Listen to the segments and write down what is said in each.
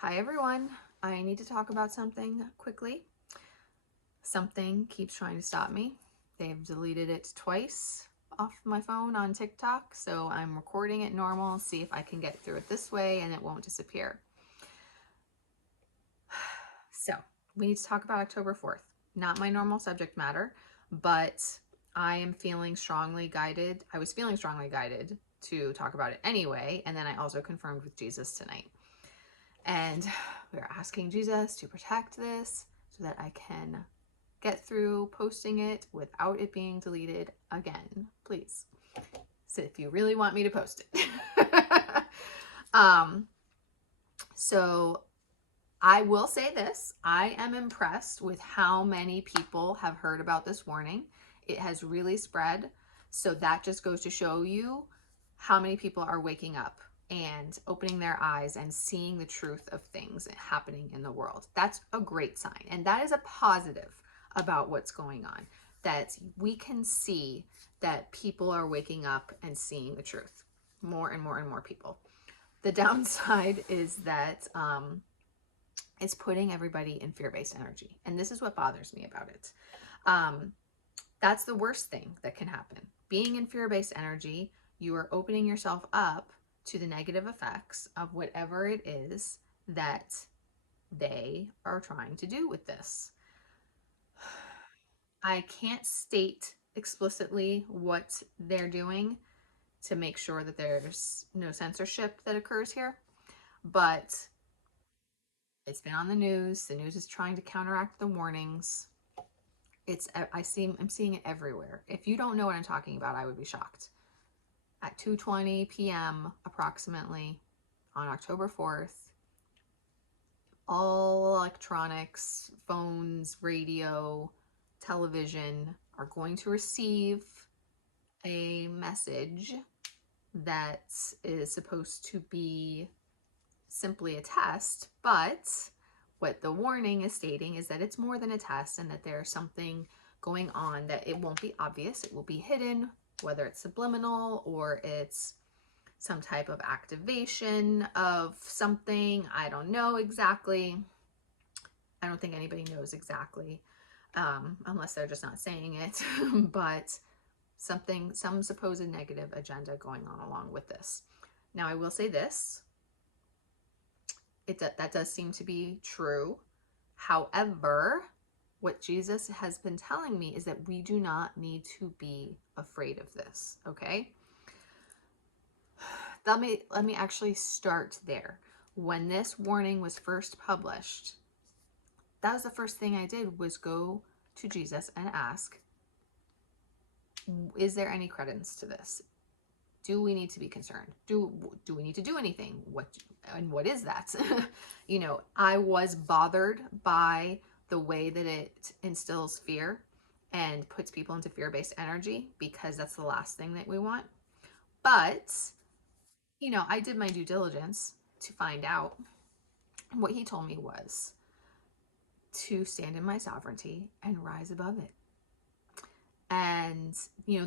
Hi everyone. I need to talk about something quickly. Something keeps trying to stop me. They've deleted it twice off my phone on TikTok, so I'm recording it normal, see if I can get through it this way and it won't disappear. So, we need to talk about October 4th. Not my normal subject matter, but I am feeling strongly guided. I was feeling strongly guided to talk about it anyway, and then I also confirmed with Jesus tonight. And we're asking Jesus to protect this so that I can get through posting it without it being deleted again, please. So if you really want me to post it. um, so I will say this. I am impressed with how many people have heard about this warning. It has really spread. So that just goes to show you how many people are waking up and opening their eyes and seeing the truth of things happening in the world. That's a great sign. And that is a positive about what's going on, that we can see that people are waking up and seeing the truth. More and more and more people. The downside is that it's putting everybody in fear-based energy. And this is what bothers me about it. That's the worst thing that can happen. Being in fear-based energy, you are opening yourself up to the negative effects of whatever it is that they are trying to do with this. I can't state explicitly what they're doing to make sure that there's no censorship that occurs here, but it's been on the news. The news is trying to counteract the warnings. I'm seeing it everywhere. If you don't know what I'm talking about, I would be shocked. At 2:20 p.m. approximately on October 4th, all electronics, phones, radio, television are going to receive a message that is supposed to be simply a test, but what the warning is stating is that it's more than a test and that there's something going on, that it won't be obvious, it will be hidden, whether it's subliminal or it's some type of activation of something. I don't know exactly. I don't think anybody knows exactly, unless they're just not saying it, but some supposed negative agenda going on along with this. Now, I will say this, that does seem to be true. However, what Jesus has been telling me is that we do not need to be afraid of this, okay? Let me actually start there. When this warning was first published, that was the first thing I did, was go to Jesus and ask, is there any credence to this? Do we need to be concerned? Do we need to do anything? What is that? I was bothered by the way that it instills fear and puts people into fear-based energy, because that's the last thing that we want. But, I did my due diligence to find out. What he told me was to stand in my sovereignty and rise above it. And,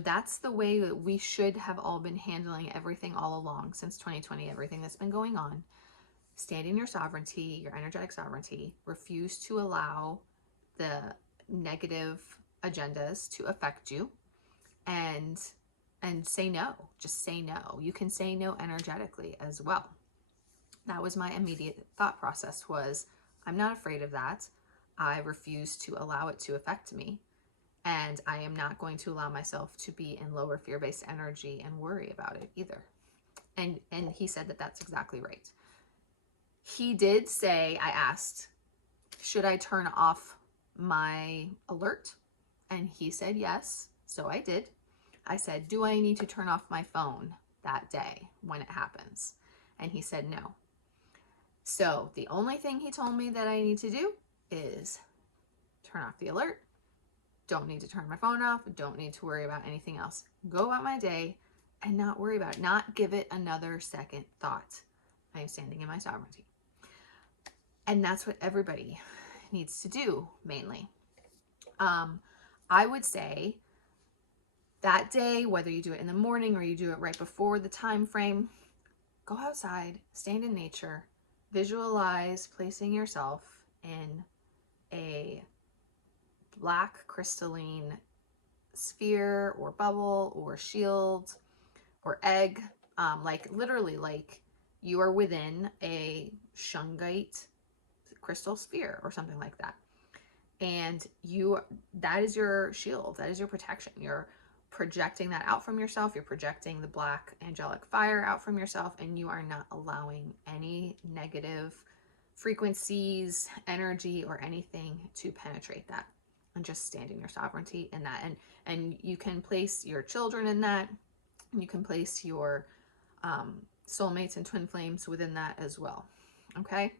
that's the way that we should have all been handling everything all along since 2020, everything that's been going on. Stand in your sovereignty, your energetic sovereignty. Refuse to allow the negative agendas to affect you, and say no. Just say no. You can say no energetically as well. That was my immediate thought process, was I'm not afraid of that. I refuse to allow it to affect me. And I am not going to allow myself to be in lower fear-based energy and worry about it either. And he said that that's exactly right. He did say, I asked, should I turn off my alert? And he said yes. So I did. I said, do I need to turn off my phone that day when it happens? And he said no. So the only thing he told me that I need to do is turn off the alert. Don't need to turn my phone off. Don't need to worry about anything else. Go about my day and not worry about it. Not give it another second thought. I am standing in my sovereignty. And that's what everybody needs to do, mainly. I would say that day, whether you do it in the morning or you do it right before the time frame, go outside, stand in nature, visualize placing yourself in a black crystalline sphere or bubble or shield or egg, like literally like you are within a shungite crystal sphere or something like that. And that is your shield, that is your protection. You're projecting that out from yourself, you're projecting the black angelic fire out from yourself, and you are not allowing any negative frequencies, energy, or anything to penetrate that, and just stand in your sovereignty in that. And you can place your children in that, and you can place your soulmates and twin flames within that as well. Okay,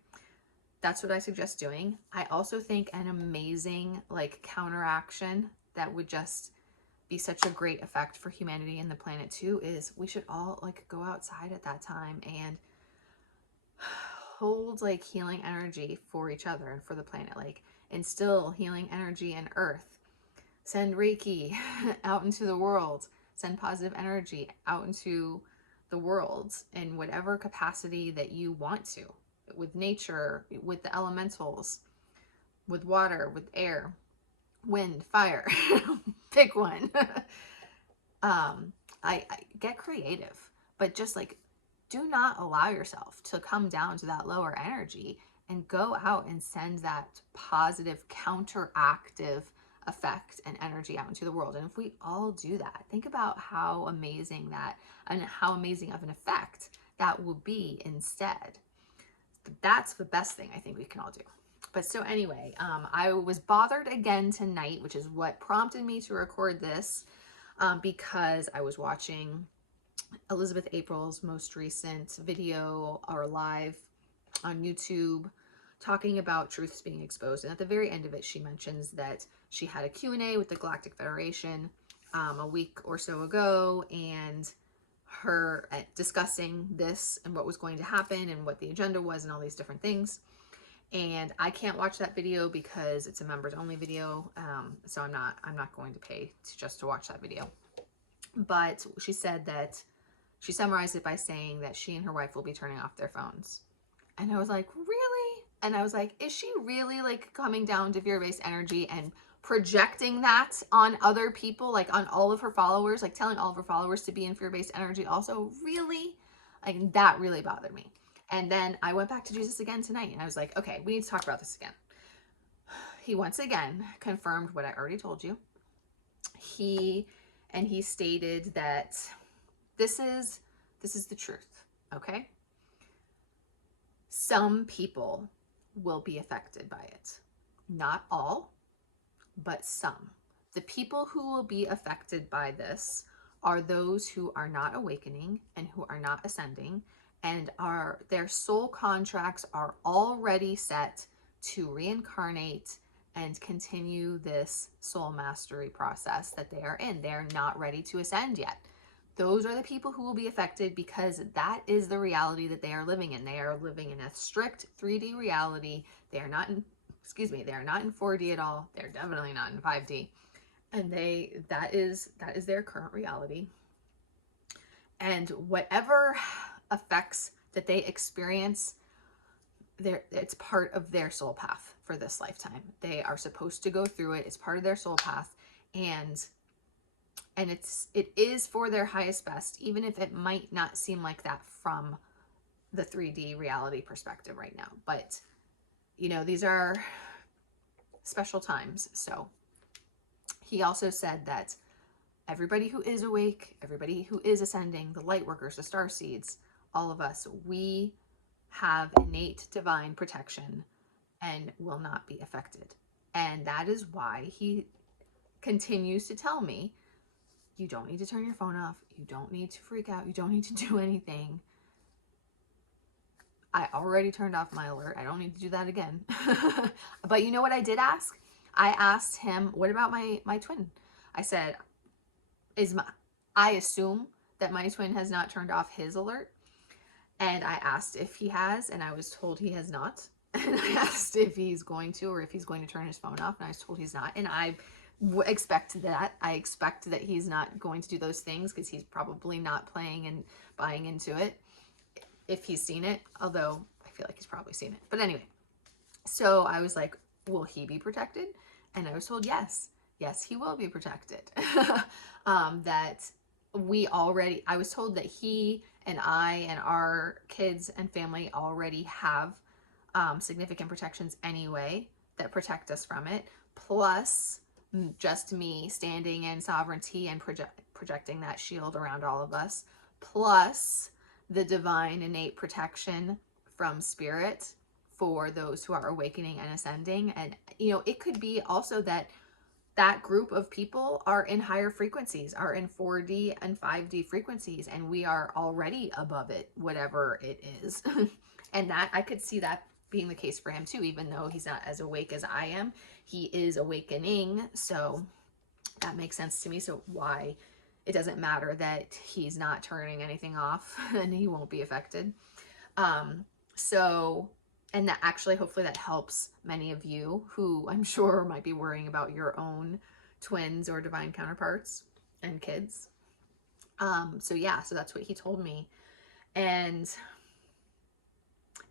that's what I suggest doing. I also think an amazing like counteraction that would just be such a great effect for humanity and the planet too is we should all like go outside at that time and hold like healing energy for each other and for the planet, like instill healing energy in earth, send Reiki out into the world, send positive energy out into the world in whatever capacity that you want to, with nature, with the elementals, with water, with air, wind, fire. Pick one. I get creative, but just like do not allow yourself to come down to that lower energy, and go out and send that positive counteractive effect and energy out into the world. And if we all do that, think about how amazing that and how amazing of an effect that will be instead. That's the best thing I think we can all do. But so anyway, I was bothered again tonight, which is what prompted me to record this, because I was watching Elizabeth April's most recent video or live on YouTube talking about truths being exposed. And at the very end of it, she mentions that she had a Q&A with the Galactic Federation a week or so ago, and her discussing this and what was going to happen and what the agenda was and all these different things. And I can't watch that video because it's a members only video. So I'm not going to pay just to watch that video. But she said that she summarized it by saying that she and her wife will be turning off their phones. And I was like, really? And I was like, is she really like coming down to fear-based energy and projecting that on other people, like on all of her followers, like telling all of her followers to be in fear-based energy also? Really? Like, that really bothered me. And then I went back to Jesus again tonight, and I was like, okay, we need to talk about this again. He once again confirmed what I already told you. He stated that this is the truth, okay? Some people will be affected by it. Not all, but some. The people who will be affected by this are those who are not awakening and who are not ascending, and their soul contracts are already set to reincarnate and continue this soul mastery process that they are in. They're not ready to ascend yet. Those are the people who will be affected because that is the reality that they are living in. They are living in a strict 3D reality. They are not in, they are not in 4D at all. They're definitely not in 5D. And that is their current reality. And whatever effects that they experience, it's part of their soul path for this lifetime. They are supposed to go through it. It's part of their soul path, and it is for their highest best, even if it might not seem like that from the 3D reality perspective right now. But you know, these are special times. So he also said that everybody who is awake, everybody who is ascending, the light workers, the star seeds, all of us, we have innate divine protection and will not be affected. And that is why he continues to tell me, you don't need to turn your phone off. You don't need to freak out. You don't need to do anything. I already turned off my alert. I don't need to do that again. But you know what I did ask? I asked him, what about my twin? I said, I assume that my twin has not turned off his alert. And I asked if he has, and I was told he has not. And I asked if he's going to, or if he's going to turn his phone off, and I was told he's not. And I expect that. I expect that he's not going to do those things because he's probably not playing and buying into it if he's seen it. Although I feel like he's probably seen it. But anyway, so I was like, will he be protected? And I was told yes. Yes, he will be protected. That I was told that he and I and our kids and family already have significant protections anyway that protect us from it. Plus, just me standing in sovereignty and projecting that shield around all of us. Plus, the divine innate protection from spirit for those who are awakening and ascending. And, it could be also that group of people are in higher frequencies, are in 4D and 5D frequencies, and we are already above it, whatever it is. And that I could see that being the case for him too, even though he's not as awake as I am. He is awakening, so that makes sense to me. So why it doesn't matter that he's not turning anything off and he won't be affected. And that actually, hopefully that helps many of you who I'm sure might be worrying about your own twins or divine counterparts and kids. So that's what he told me. And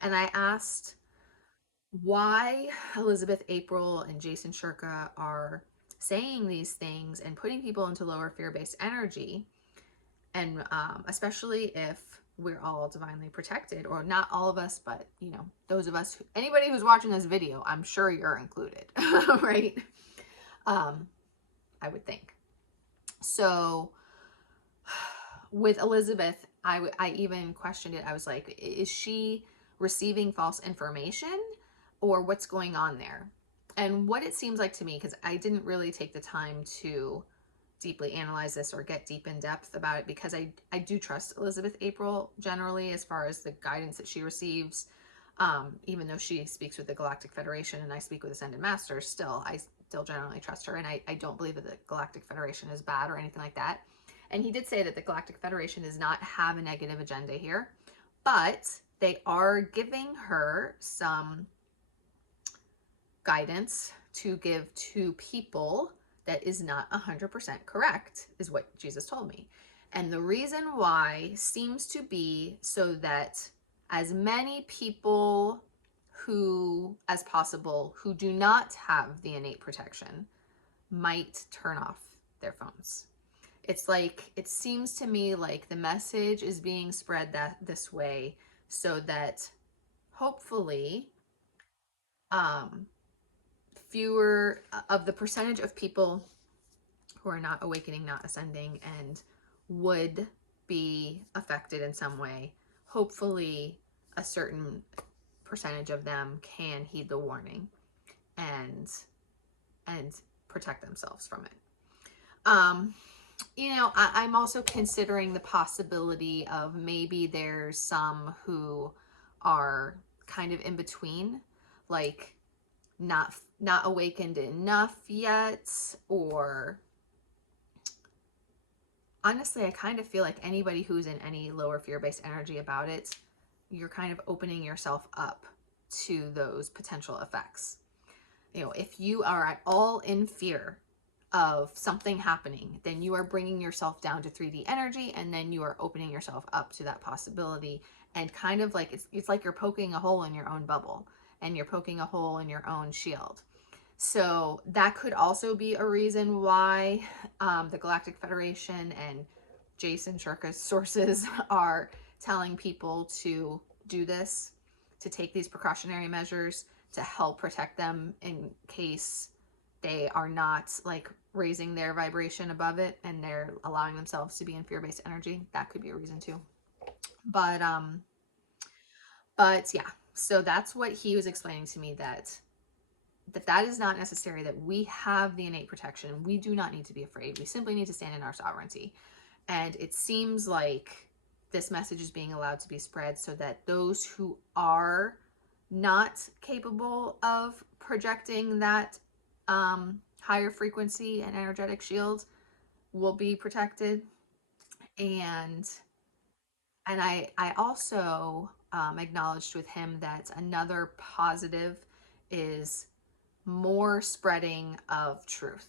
I asked why Elizabeth April and Jason Shurka are saying these things and putting people into lower fear-based energy. And especially if we're all divinely protected, or not all of us, but those of us, anybody who's watching this video, I'm sure you're included, right? I would think. So with Elizabeth, I even questioned it. I was like, is she receiving false information, or what's going on there? And what it seems like to me, because I didn't really take the time to deeply analyze this or get deep in depth about it, because I do trust Elizabeth April generally as far as the guidance that she receives. Even though she speaks with the Galactic Federation and I speak with Ascended Masters, I still generally trust her, and I don't believe that the Galactic Federation is bad or anything like that. And he did say that the Galactic Federation does not have a negative agenda here, but they are giving her some guidance to give to people that is not 100% correct, is what Jesus told me. And the reason why seems to be so that as many people as possible who do not have the innate protection might turn off their phones. It's like, it seems to me like the message is being spread this way so that hopefully fewer of the percentage of people who are not awakening, not ascending, and would be affected in some way, hopefully a certain percentage of them can heed the warning and protect themselves from it. I'm also considering the possibility of maybe there's some who are kind of in between, like not awakened enough yet, or honestly, I kind of feel like anybody who's in any lower fear-based energy about it, you're kind of opening yourself up to those potential effects. If you are at all in fear of something happening, then you are bringing yourself down to 3D energy, and then you are opening yourself up to that possibility. And kind of like it's like you're poking a hole in your own bubble, and you're poking a hole in your own shield. So that could also be a reason why the Galactic Federation and Jason Shurka's sources are telling people to do this, to take these precautionary measures to help protect them in case they are not like raising their vibration above it and they're allowing themselves to be in fear-based energy. That could be a reason too. But yeah, so that's what he was explaining to me, that is not necessary, that we have the innate protection. We do not need to be afraid. We simply need to stand in our sovereignty. And it seems like this message is being allowed to be spread so that those who are not capable of projecting that higher frequency and energetic shield will be protected. And I also acknowledged with him that another positive is more spreading of truth.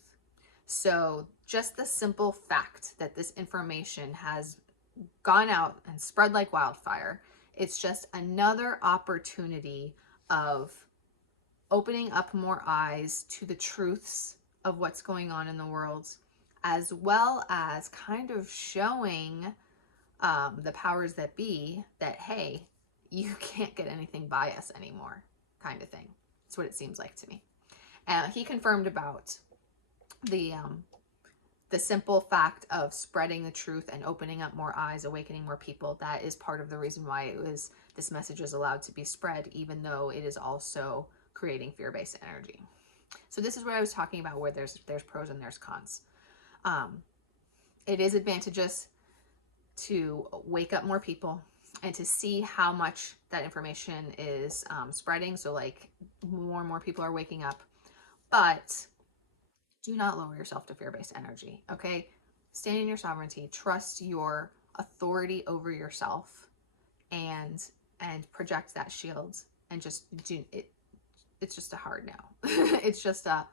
So just the simple fact that this information has gone out and spread like wildfire It's just another opportunity of opening up more eyes to the truths of what's going on in the world, as well as kind of showing the powers that be that, hey, you can't get anything by us anymore, kind of thing. That's what it seems like to me. He confirmed about the simple fact of spreading the truth and opening up more eyes, awakening more people. That is part of the reason why this message is allowed to be spread, even though it is also creating fear-based energy. So this is what I was talking about, where there's pros and there's cons. It is advantageous to wake up more people and to see how much that information is spreading. So like more and more people are waking up, but do not lower yourself to fear-based energy. Okay, stand in your sovereignty, trust your authority over yourself, and project that shield, and just do it. It's just a hard no. It's just a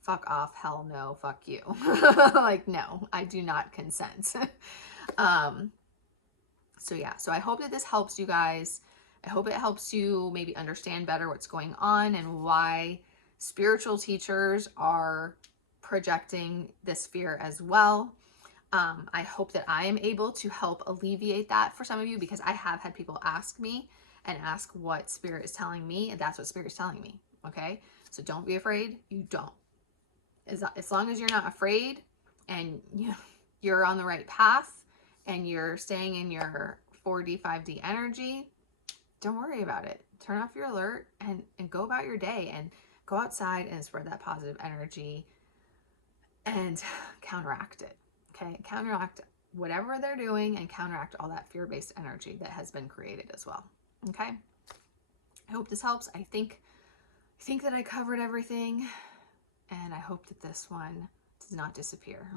fuck off, hell no, fuck you. Like, no, I do not consent. So yeah, so I hope that this helps you guys. I hope it helps you maybe understand better what's going on and why spiritual teachers are projecting this fear as well. I hope that I am able to help alleviate that for some of you, because I have had people ask me and ask what Spirit is telling me, and that's what Spirit is telling me. Okay, so don't be afraid. You don't. As long as you're not afraid and you're on the right path and you're staying in your 4D, 5D energy, don't worry about it. Turn off your alert and go about your day, and go outside and spread that positive energy and counteract it. Okay, counteract whatever they're doing and counteract all that fear-based energy that has been created as well. Okay, I hope this helps. I think that I covered everything, and I hope that this one does not disappear.